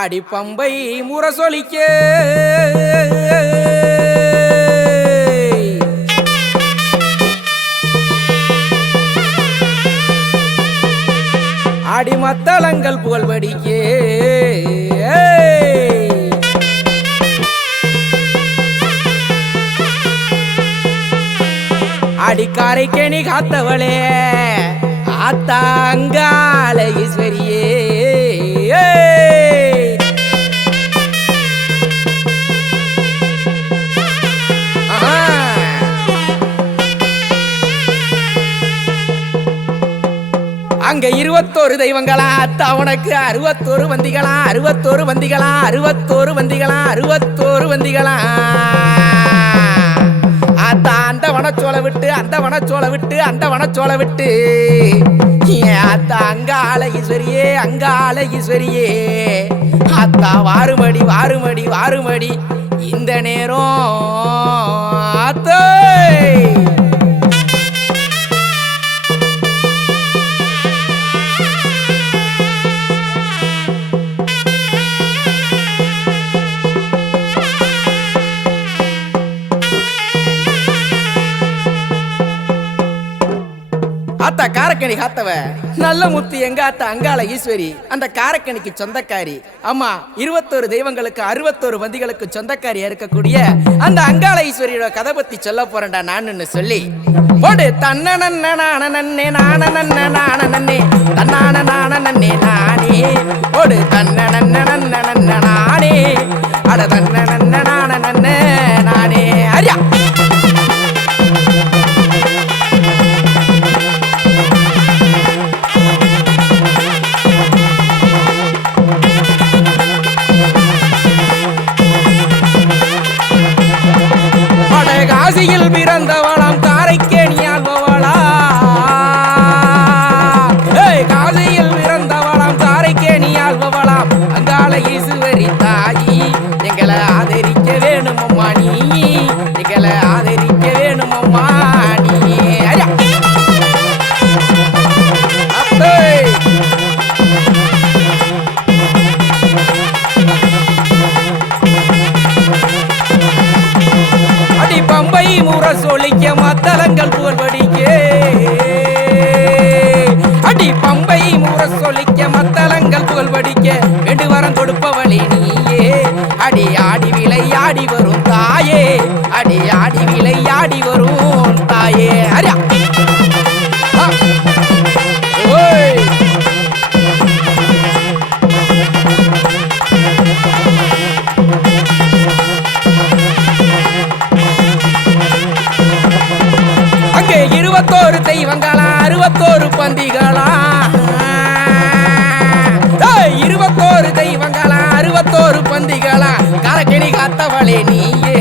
அடி பம்பை முரசொலிக்க அடி மத்தளங்கள் புகழ்படிக்க அடிக்காரைக்கேணி காத்தவளே ஆத்தாங்கால ஈஸ்வரியே அங்க 21 தெய்வங்களா அத்தா உனக்கு 61 வந்திகளா 61 வந்திகளா 61 வந்திகளா 61 வந்திகளா அத்தா அந்த வனச்சோலை விட்டு அந்த வனச்சோலை விட்டு அந்த வனச்சோலை விட்டு அத்தா அங்கால ஈஸ்வரியே அங்கால ஈஸ்வரியே அத்தா வாருமடி வாருமடி வாருமடி இந்த நேரம் அத்தை அத்தா காரக்கணி காத்தவ நல்ல முத்து எங்க அத்தா அங்காள ஈஸ்வரி அந்த காரக்கணிக்கு சொந்தக்காரி. அம்மா 21 தெய்வங்களுக்கு 61 வந்திகளுக்கு சொந்தக்காரியா இருக்கக்கூடிய அந்த அங்காள ஈஸ்வரியோட கதை பத்தி சொல்ல போறேன்டா நான்னு சொல்லி போடு. தன்ன நன்ன நான நன்னே நான நன்ன நான நன்னே தன்னான நான நன்னே நானே போடு. தன்ன நன்ன நன்ன நன்ன நானே அட தன்ன நன்ன நான நன்னே நானே அரியா காசியில் பிறந்தவளாம் காரைக்கேணியாள்பவளா காசியில் பிறந்தவளாம் காரைக்கேணியாள்பவளாம் அங்காள ஈஸ்வரி தாயி எங்களை ஆதரிக்க வேணுமம்மா நீ எங்களை ஆதரிக்க வேணுமம்மா நீ பம்பை முரசொலிக்க மத்தளங்கள் புகழ்படிக்க அடி பம்பை முரசொலிக்க மத்தளங்கள் புகழ்படிக்க வேண்டு வரம் கொடுப்பவளே நீயே அடி ஆடி விளையாடி வரும் தாயே அடி ஆடி விளையாடி வரும் தாயே அரியா அங்கே 21 தெய்வங்களா 61 பந்திகளா 21 தெய்வங்களா 61 பந்திகளா காரக்கணி காத்தவளே நீயே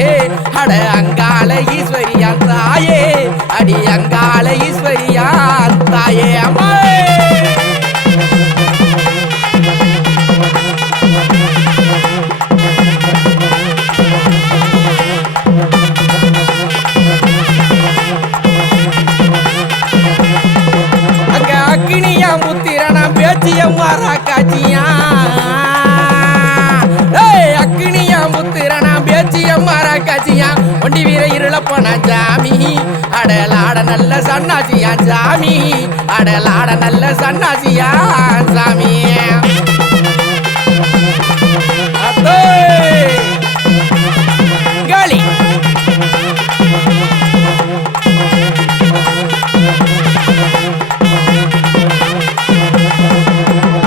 அட அங்காள ஈஸ்வரியா தாயே அடி அங்காள ஈஸ்வரியா தாயே அம்மா அக்கினியா முத்திரனா பேச்சியம்மாரா காட்சியா அக்கினியா முத்திரனா பேச்சியம்மாரா காட்சியா ஒண்டி வீர இருளப்பனா சாமி அடலாட நல்ல சன்னாசியா சாமி அடலாட நல்ல சன்னாசியா சாமி காளி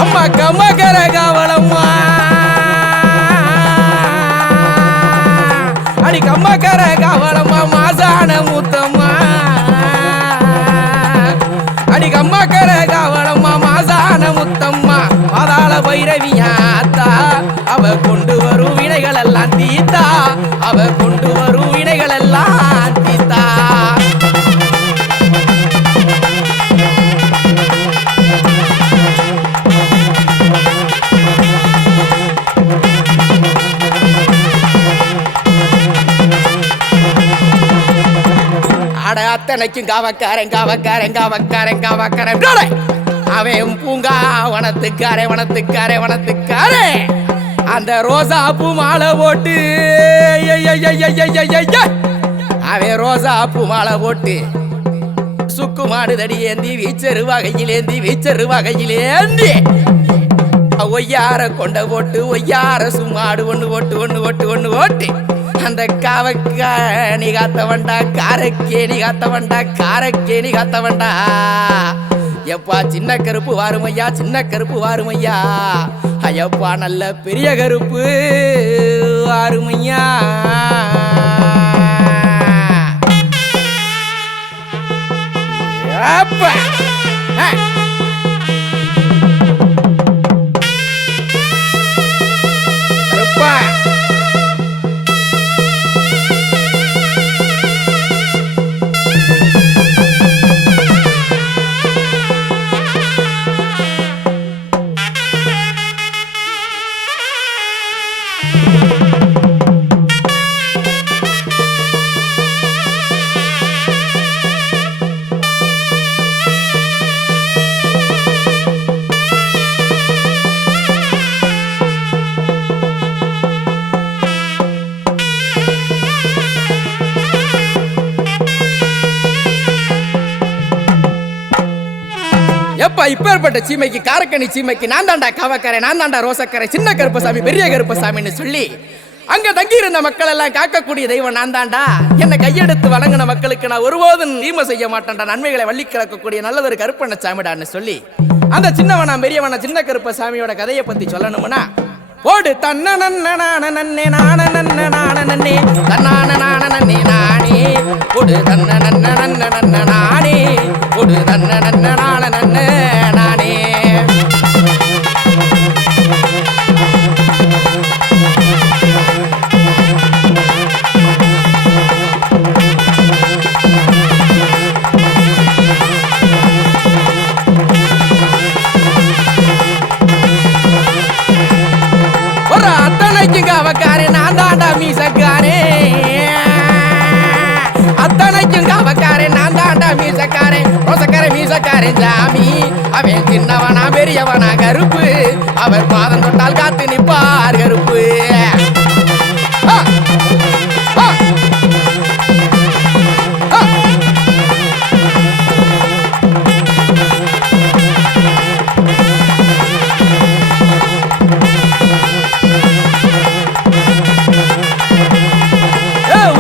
அம்மா கமகர காவலம்மா அடி கம்மகர காவலம்மா மாசான முத்தம்மா அடி கம்மகர காவலம்மா மாசான முத்தம்மா பாதாள பைரவியாத்தா அவ கொண்டு வரும் வினைகள் எல்லாம் தீத்தா அவ கொண்டு வரும் வினைகள் எல்லாம் தீத்தா அட அத்தனைக்கும் காவக்காரன் காவக்காரன் காவக்காரன் காவக்காரன் அவன் பூங்கா வனத்துக்காரே வனத்துக்காரே வனத்துக்காரே அந்த ரோசா பூ மாலை போட்டு அவன் ரோசா பூ மாலை போட்டு சுக்கு மாடுதடி ஏந்தி வீச்சரு வகையிலேந்தி ஒய்யார கொண்ட போட்டு ஒய்யார சும்மாடு ஒண்ணு ஓட்டு அந்த காவக்காணி காத்தவண்டா காரக்கேணி காத்தவண்டா எப்பா சின்ன கருப்பு வாருமையா ஐயப்பா நல்ல பெரிய கருப்பு வாருமையா அப்பா எப்பா இப்பேற்பட்ட சீமைக்கு காரக்கணி சீமைக்கு நான் தாண்டா காவக்காரை நான் தாண்டா ரோசக்காரை சின்ன கருப்பசாமி பெரிய கருப்பசாமின்னு சொல்லி அங்க தங்கி இருந்த மக்கள் எல்லாம் காக்கக்கூடிய தெய்வம் நான் தாண்டா. என்னை கையெடுத்து வணங்கின மக்களுக்கு நான் ஒருபோதும் தீமை செய்ய மாட்டேன்டா, நன்மைகளை வள்ளி கிடக்கக்கூடிய நல்லதொரு கருப்பண்ண சாமிடான்னு சொல்லி அந்த சின்னவனா பெரியவனா சின்ன கருப்பசாமியோட கதையை பத்தி சொல்லணும்னா ஓடு தன்ன நன்னே நானே ஓடு தன்ன நானே ஓடு தன்ன நானே அவக்காரே நான் தாண்டா மீசக்காரே அத்தனைக்கும் அவக்காரே நான் தாண்டா மீசக்காரே ரோசக்காரே மீசக்காரே ஜாமி அவன் சின்னவனா பெரியவனா கருப்பு அவர் பாதம் தொட்டால் காத்து நிப்பார் கருப்பு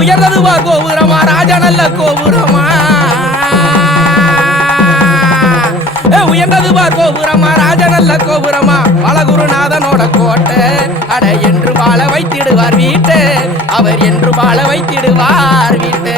உயர்ந்ததுவா கோபுரமா ராஜா நல்ல கோபுரமா உயர்ந்ததுவா கோபுரமா ராஜா நல்ல கோபுரமா பலகுருநாதனோட கோட்டை அட என்று வாழ வைத்திடுவார் வீட்டு அவர் என்று வாழ வைத்திடுவார் வீட்டு